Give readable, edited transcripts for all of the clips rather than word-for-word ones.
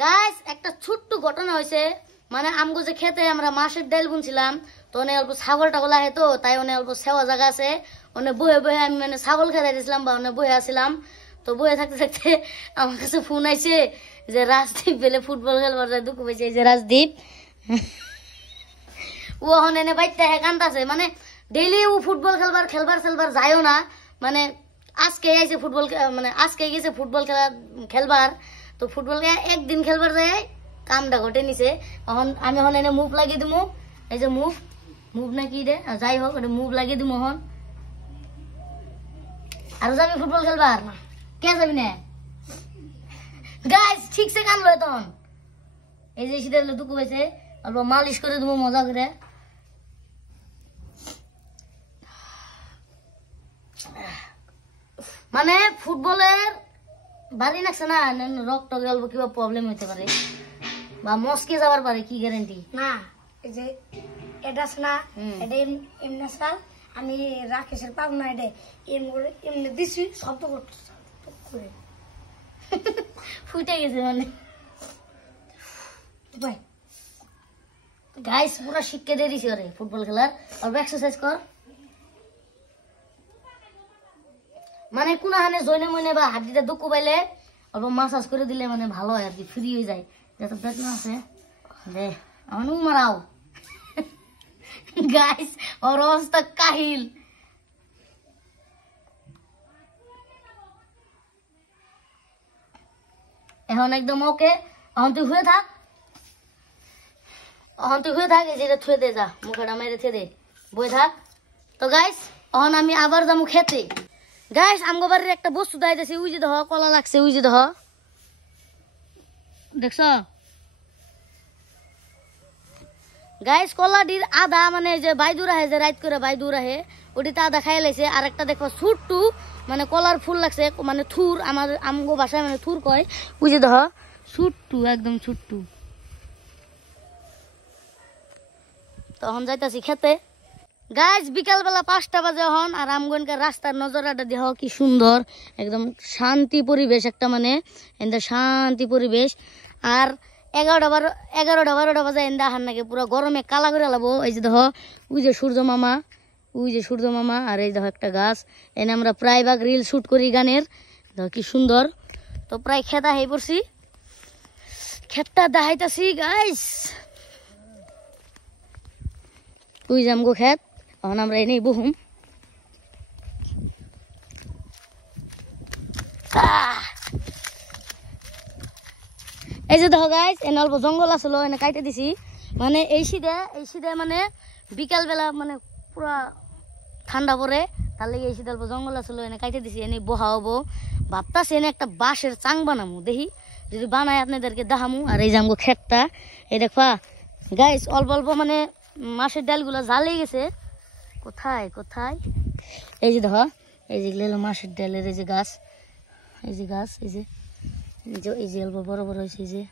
Guys একটা ছোট্ট ঘটনা হয়েছে মানে আমগো যে খেতে আমরা মাছের ডাল বুনছিলাম তো অনেক অল্প ছাগল টাগল আহে তো তাই অনেক অল্প সেওয়া জায়গা আছে অনেক বহে বহে আমি মানে ছাগল খেতে দিয়েছিলাম বা অনেক বহে আসছিলাম তো বহে থাকতে থাকতে আমার কাছে ফোন আইছে যে রাজদীপ বেলে ফুটবল খেলবার যায় দুঃখ পেয়েছে যে রাজদীপ ও এখন এনে বাইতে হ্যাঁ কান্দাছে মানে ডেইলি ও ফুটবল খেলবার যায়ও না মানে আজকে আইছে ফুটবল মানে আজকে গেছে ফুটবল খেলবার তো ফুটবল একদিন খেলবার যায় কামটা ঘটে নিছে এখন আমি এখন এনে মুভ লাগিয়ে দিমু এই যে মুভ নাকি রে যাই হোক এটা মুভ লাগিয়ে দিমু এখন আর যাবি ফুটবল খেলবার না কে যাবি না গাইস ঠিকছে কানলো তখন এই যে শীতের দুঃখ হয়েছে অল্প মালিশ করে দেবো মজা করে মানে ফুটবলের বাড়ি নাকছে না রক্ত অল্প কিবা প্রবলেম হইতে পারে বা মস্কে যাবার পারে কি গ্যারান্টি না এই যে এটা না এটা এমনি সাল আমি রাকেশের পাব না এটা এমনি দিছি শব্দ করে ফুটে গেছে মানে ভাই গাইস পুরো শিখকে দিয়ে দিছি ওরে ফুটবল খেলার অল্প এক্সারসাইজ কর মানে কোনখানে জয়নে মনে বা হাড্ডিটা দুঃখ পাইলে অল্প মাসাজ করে দিলে মানে ভালো হয় আর কি ফ্রি হয়ে যায় যত বেতন আছে দে আমার মারাও গাইস ওর অবস্থা কাহিল এখন একদম ওকে এখন তুই হয়ে থাক এই যেটা থুয়ে দে যা মুখটা মেরে থে দে বই থাক তো গাইস এখন আমি আবার যাবো খেতে গাইস আমগো বাড়ির একটা বস্তু দাইতেছি ওই যে দেখ কলা লাগছে ওই যে দেখ দেখছ গাইস কলাটির আধা মানে যে বাইদুর আহে যে রাইত করে বাইদুর আহে ওটিতে আধা খাই লাইছে আর একটা দেখো ছুট্টু মানে কলার ফুল লাগছে মানে থুর আমার আমগো ভাষায় মানে থুর কয় ওই যে দেখ ছুট্টু একদম ছুট্টু তখন যাইতাছি খেতে গাইজ বিকালবেলা 5টা বাজে হন আর আমগনকার রাস্তার নজরাটা দেহ কি সুন্দর একদম শান্তি পরিবেশ একটা মানে এন্দা শান্তি পরিবেশ আর 11টা 12টা বাজে এন্দা আহার নাকি পুরো গরমে কালা করে লাবো এই যে দেহ ওই যে সূর্য মামা আর এই দেখো একটা গাছ এনে আমরা প্রায় ভাগ রিল শুট করি গানের দেখো কি সুন্দর তো প্রায় খেতা হয়ে পড়ছি খেতটা দেখাইতাছি গাইজ ওই যে আমগো খেত এখন আমরা এনেই বহুম এই যে দেখো গাইস এনে অল্প জঙ্গল আসলো এনে কাইটে দিছি মানে এই শীতে মানে বিকাল বেলা মানে পুরা ঠান্ডা পড়ে তার লেগে এই শীতে অল্প জঙ্গল আসলো এনে কাইটে দিছি এনে বহা হবো ভাবতাছি এনে একটা বাঁশের চাং বানামু দেখি যদি বানাই আপনাদেরকে দেখামু আর এই যে আমগো খেতটা এই দেখবা গাইস অল্প অল্প মানে মাছের ডালগুলো জ্বালে গেছে কোথায় এই যে দেখো এই যে এগুলো মাছের ডালের এই যে গাছ এই যে অল্প বড় বড় হয়েছে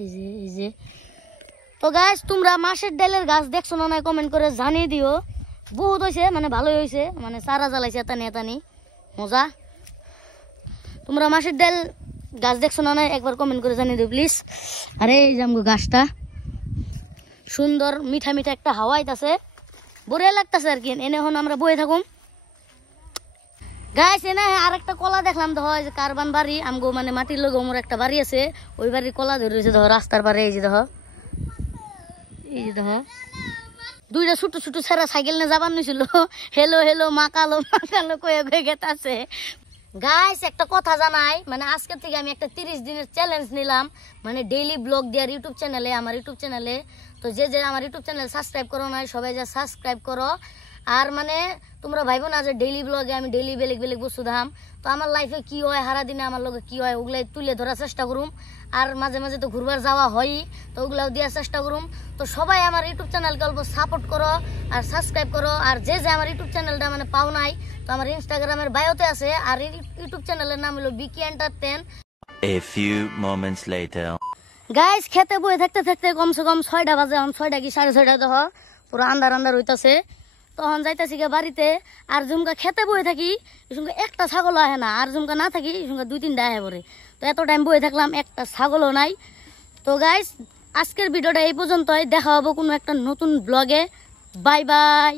এই যে তো গাছ তোমরা মাছের ডালের গাছ দেখছো না কমেন্ট করে জানিয়ে দিও বহুত হয়েছে মানে ভালোই হয়েছে মানে চারা জ্বালাইছে এতানি মজা তোমরা মাছের ডাল গাছ দেখছো না একবার কমেন্ট করে জানিয়ে দিও প্লিজ আরে এই যে আমগো গাছটা সুন্দর মিঠা একটা হাওয়া আইতাছে বড়িয়া লাগতেছে আর কি এনে এখন আমরা বয়ে থাকুম গাইস এনে আর একটা কলা দেখলাম দেখো এই যে কারবান বাড়ি আমগো মানে মাটির লগে মোর একটা বাড়ি আছে ওই বাড়ির কলা ধরে রয়েছে দেখো রাস্তার পারে এই যে দেখো দুইটা ছোট ছেড়া সাইকেল নিয়ে যাবার নিছিল হেলো মাকালো কয়ে গেতাছে গাইস একটা কথা জানাই মানে আজকে থেকে আমি একটা 30 দিনের চ্যালেঞ্জ নিলাম মানে ডেইলি ব্লগ দেওয়ার আমার ইউটিউব চ্যানেলে তো যে আমার ইউটিউব চ্যানেল সাবস্ক্রাইব করো না সবাই যা সাবস্ক্রাইব করো আর মানে তোমরা ভাইবো না যে ডেইলি ব্লগে আমি ডেইলি বেলেগ বস্তু দাম তো আমার লাইফে কি হয় সারা দিনে আমার লগে কি হয় ওগুলাই তুলে ধরার চেষ্টা করুম আর মাঝে তো ঘুরবার যাওয়া হয় তো ওগুলাও দেওয়ার চেষ্টা করুম তো সবাই আমার ইউটিউব চ্যানেলকে অল্প সাপোর্ট করো আর সাবস্ক্রাইব করো আর যে আমার ইউটিউব চ্যানেলটা মানে পাও নাই তো আমার ইনস্টাগ্রামের বায়োতে আছে আর ইউটিউব চ্যানেলের নাম হলো Vicky entertain A few moments later guys খেতে বয়ে থাকতে কমসে কম 6টা বাজে এখন 6টা কি 6:30 দেখো পুরো আন্ধার হইতাছে তখন যাইতাছি গে বাড়িতে আর জুমকা খেতে বয়ে থাকি একটা ছাগল আহে না আর জুমকা না থাকি জুমকা 2-3টা আহে পরে তো এত টাইম বয়ে থাকলাম, একটা ছাগলও নাই। তো গাইস আজকের ভিডিওটা এই পর্যন্তই, দেখা হবে কোনো একটা নতুন ব্লগে। Bye bye.